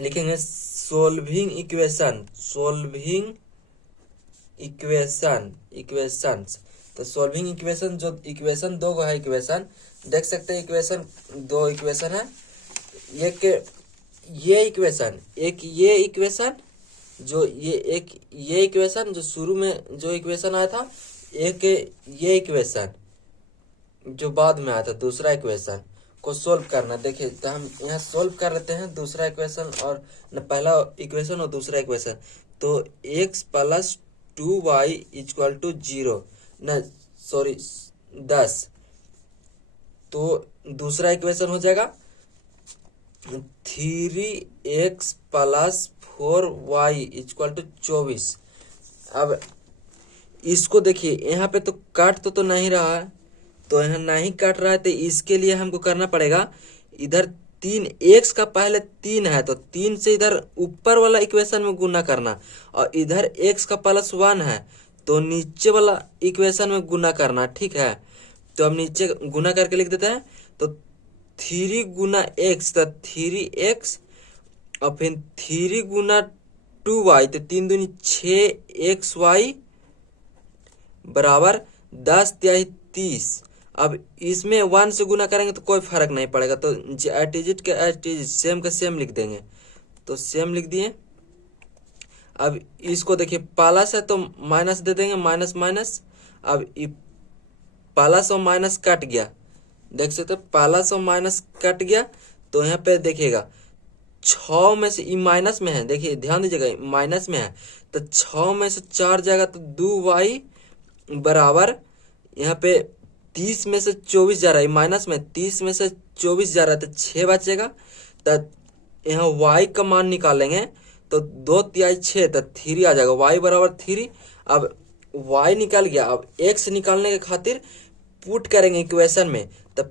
लिखेंगे सोल्विंग इक्वेशंस। तो सोल्विंग इक्वेशन, जो इक्वेशन दो है, इक्वेशन देख सकते हैं, इक्वेशन दो इक्वेशन है, एक ये इक्वेशन, एक ये इक्वेशन, जो ये इक्वेशन जो शुरू में जो इक्वेशन आया था, एक ये इक्वेशन जो बाद में आया था, दूसरा इक्वेशन को सोल्व करना। देखिए तो हम यहाँ सोल्व कर लेते हैं दूसरा इक्वेशन, और न पहला इक्वेशन और दूसरा इक्वेशन। तो x plus 2y equal to 0, न सॉरी 10, तो दूसरा इक्वेशन हो जाएगा 3x plus 4y equal to 24। अब इसको देखिए यहाँ पे तो काट तो नहीं रहा है, तो यहाँ नहीं काट रहा है, तो इसके लिए हमको करना पड़ेगा, इधर 3x का पहले 3 है, तो 3 से इधर ऊपर वाला इक्वेशन में गुना करना, और इधर x का प्लस 1 है, तो नीचे वाला इक्वेशन में गुना करना, ठीक है। तो हम नीचे गुना करके लिख देते हैं, तो 3 गुना x, तो 3x, और फिर 3 गुना 2y, तो 3 दूनी 6xy बराबर 10 तिहाई 30, अब इसमें 1 से गुना करेंगे तो कोई फर्क नहीं पड़ेगा, तो एट इज के एट इज सेम का सेम लिख देंगे, तो सेम लिख दिए। अब इसको देखिए प्लस है तो माइनस दे देंगे, माइनस माइनस। अब प्लस और माइनस कट गया, देख सकते हैं प्लस और माइनस कट गया। तो यहाँ पे देखिएगा 6 में से माइनस में है, देखिए ध्यान दीजिएगा माइनस में है, तो 6 में से 4 जाएगा तो 2y बराबर, यहाँ पे 30 में से 24 जा रहा है माइनस में, 30 में से 24 जा रहा है तो 6 बचेगा। तो यहाँ y का मान निकालेंगे तो 2 तिहाई 6 तो 3 आ जाएगा, y बराबर 3। अब y निकल गया, अब x निकालने के खातिर पुट करेंगे इक्वेशन में, तो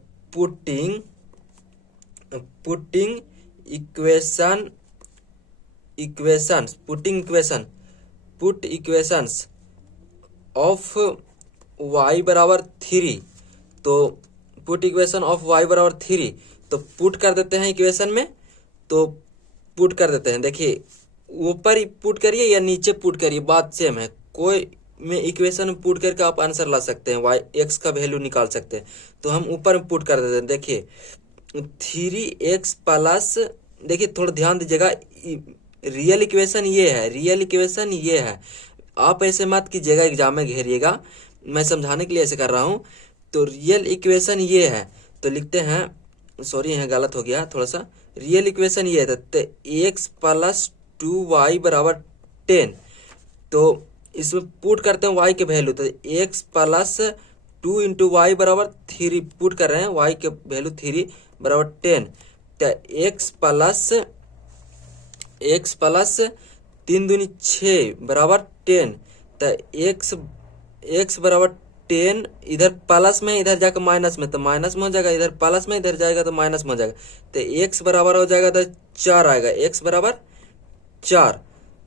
पुटिंग इक्वेशंस ऑफ y बराबर 3, तो पुट इक्वेशन ऑफ y बराबर 3, तो पुट कर देते हैं इक्वेशन में, तो पुट कर देते हैं। देखिए ऊपर ही पुट करिए या नीचे पुट करिए, बात सेम है, कोई में इक्वेशन में पुट करके आप आंसर ला सकते हैं, y x का वैल्यू निकाल सकते हैं। तो हम ऊपर में पुट कर देते हैं, देखिए 3x प्लस, देखिए थोड़ा ध्यान दीजिएगा, रियल इक्वेशन ये है, रियल इक्वेशन ये है, आप ऐसे मत कीजिएगा एग्जाम में घेरिएगा, मैं समझाने के लिए ऐसे कर रहा हूँ। तो रियल इक्वेशन ये है, तो लिखते हैं, सॉरी यहाँ गलत हो गया थोड़ा सा, रियल इक्वेशन ये है तो x प्लस 2y बराबर 10, तो इसमें पुट करते हैं y के वैल्यू, तो x प्लस 2 इंटू वाई बराबर 3 पुट कर रहे हैं, y के वैल्यू 3 बराबर 10, तो x प्लस 3 दूनी 6 बराबर 10, तो x बराबर 10, इधर प्लस में इधर जाकर माइनस में, तो माइनस में हो जाएगा, इधर प्लस में इधर जाएगा तो माइनस में हो जाएगा, तो x बराबर हो जाएगा तो 4 आएगा, x बराबर 4।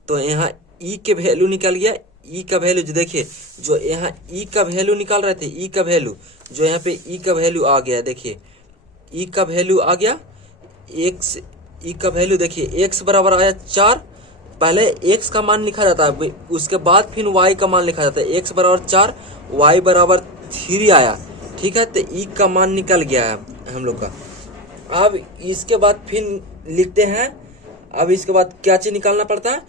तो यहाँ e के वैल्यू निकल गया, e का वैल्यू जो देखिए, जो यहाँ e का वैल्यू निकाल रहे थे, e का वैल्यू जो यहाँ पे e का वैल्यू आ गया, देखिए e का वैल्यू आ गया, x e का वैल्यू देखिए x बराबर आया 4, पहले x का मान लिखा जाता है, उसके बाद फिर y का मान लिखा जाता है, x बराबर 4 y बराबर 3 आया, ठीक है, तो e का मान निकल गया है हम लोग का। अब इसके बाद फिर लिखते हैं, अब इसके बाद क्या चीज निकालना पड़ता है,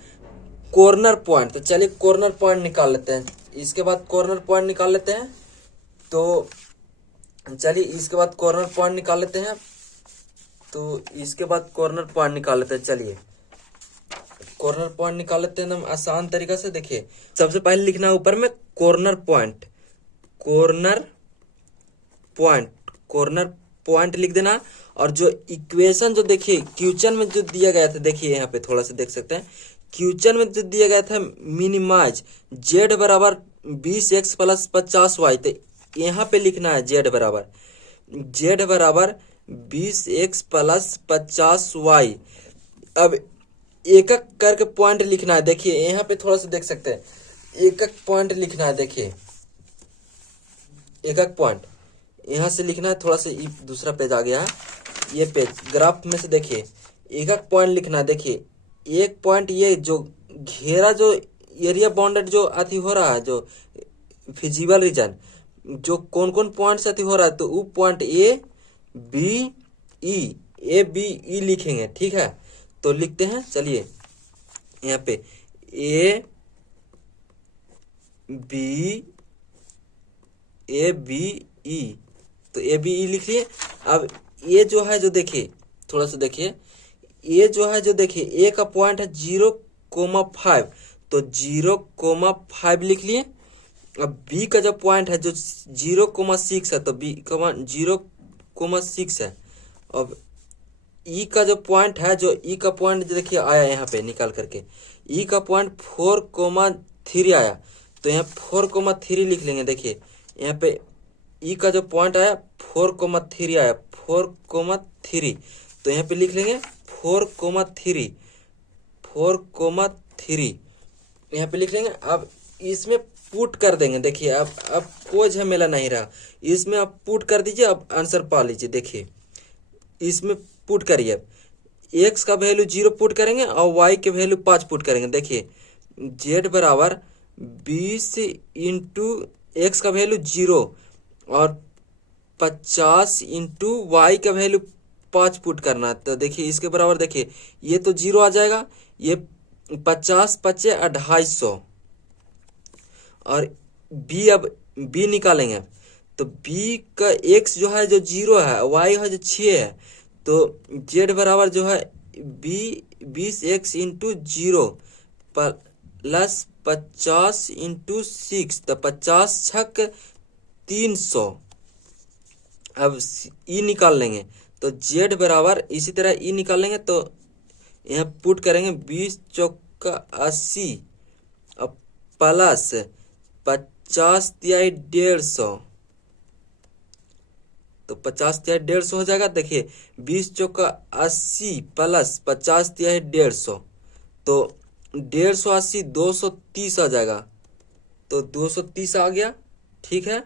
कॉर्नर पॉइंट, तो चलिए कॉर्नर पॉइंट निकाल लेते हैं, इसके बाद कॉर्नर पॉइंट निकाल लेते हैं, तो चलिए इसके बाद कॉर्नर पॉइंट निकाल लेते हैं, तो इसके बाद कॉर्नर पॉइंट निकाल लेते हैं, चलिए कॉर्नर पॉइंट निकाल लेते हैं एकदम आसान तरीका से। देखिए सबसे पहले लिखना है ऊपर में कॉर्नर पॉइंट, कॉर्नर पॉइंट लिख देना, और जो इक्वेशन जो देखिए क्वेश्चन में जो दिया गया था, देखिए यहाँ पे थोड़ा सा देख सकते हैं, क्वेश्चन में जो दिया गया था मिनिमाइज z बराबर 20x प्लस 50y, तो यहाँ पे लिखना है z बराबर 20x प्लस 50y। अब एक एक करके पॉइंट लिखना है, देखिए यहाँ पे थोड़ा सा देख सकते हैं, एक एक पॉइंट लिखना है, देखिए एक एक पॉइंट यहाँ से लिखना है, थोड़ा सा दूसरा पेज आ गया है, ये पेज ग्राफ में से देखिए एक एक पॉइंट लिखना है। देखिए एक पॉइंट ये जो घेरा जो एरिया बाउंडेड जो अति हो रहा है, जो फिजिबल रीजन, जो कौन कौन पॉइंट से अति हो रहा है, तो वो पॉइंट ए बी ई लिखेंगे, ठीक है, तो लिखते हैं, चलिए यहाँ पे ए बी ई, तो ए बी ई लिख लिए। अब ये जो है जो देखिए थोड़ा सा देखिए, ये जो है जो देखिए ए का पॉइंट है 0,5, तो 0,5 लिख लिए। अब बी का जो पॉइंट है जो 0,6 है, तो बी का 0,6 है। अब ई का जो पॉइंट है, जो ई का पॉइंट देखिए आया यहाँ पे निकाल करके, ई का पॉइंट 4,3 आया, तो यहाँ 4,3 लिख लेंगे। देखिए यहाँ पे ई का जो पॉइंट आया 4,3 आया, 4,3, तो यहाँ पे लिख लेंगे 4,3 यहाँ पे लिख लेंगे। अब इसमें पुट कर देंगे, देखिए अब कोई झमेला नहीं रहा, इसमें आप पुट कर दीजिए, अब आंसर पा लीजिए। देखिए इसमें पुट करिए, x का वैल्यू 0 पुट करेंगे और y के वैल्यू 5 पुट करेंगे। देखिए z बराबर 20 इंटू एक्स का वैल्यू 0 और 50 इंटू वाई का वैल्यू 5 पुट करना है। तो देखिए इसके बराबर, देखिए ये तो 0 आ जाएगा, ये 50 पचे 250, और बी, अब बी निकालेंगे तो बी का एक्स जो है जो 0 है, वाई है जो 6 है, तो जेड बराबर जो है B 20x into 0 plus 50 into 6, तो 50 छक 300। अब ई निकाल लेंगे तो जेड बराबर इसी तरह ई निकाल लेंगे, तो यहाँ पुट करेंगे 20 चौका 80 अब प्लस 50 तिहाई 150, तो 50 तिहाई 150 हो जाएगा। देखिए 20 चौका 80 प्लस 50 तिहाई 150, तो 150 230 आ जाएगा, तो 230 आ गया। ठीक है,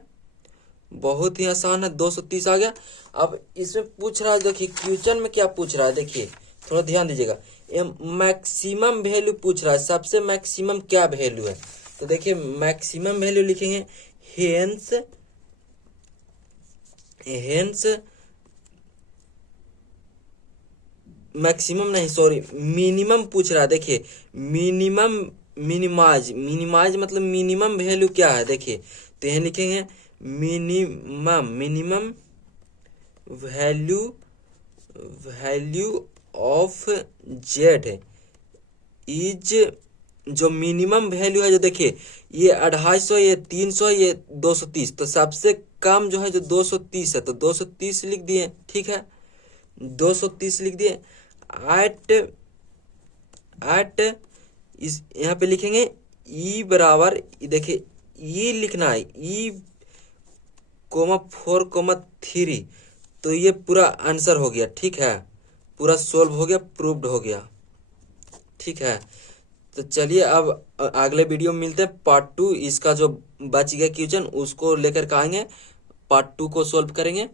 बहुत ही आसान है, 230 आ गया। अब इसमें पूछ रहा है, देखिए क्वेश्चन में क्या पूछ रहा है, देखिए थोड़ा ध्यान दीजिएगा, ये मैक्सिमम वैल्यू पूछ रहा है, सबसे मैक्सिमम क्या वैल्यू है। तो देखिए मैक्सिमम वैल्यू लिखेंगे हेंस मैक्सिमम नहीं, सॉरी, मिनिमम पूछ रहा है। देखिए मिनिमाइज मतलब मिनिमम वैल्यू क्या है, देखिए तो यहाँ लिखेंगे minimum value of Z is, जो मिनिमम वैल्यू है जो देखिए ये 250, ये 300, ये 230, तो सबसे कम जो है जो 230 है, तो 230 लिख दिए। ठीक है, 230 लिख दिए। एट इस यहाँ पे लिखेंगे ई बराबर, देखिए ई लिखना है, ई कोमा 4,3, तो ये पूरा आंसर हो गया। ठीक है, पूरा सोल्व हो गया, प्रूव्ड हो गया। ठीक है, तो चलिए अब अगले वीडियो में मिलते हैं, पार्ट 2। इसका जो बच गया क्वेश्चन उसको लेकर के आएंगे, पार्ट 2 को सोल्व करेंगे।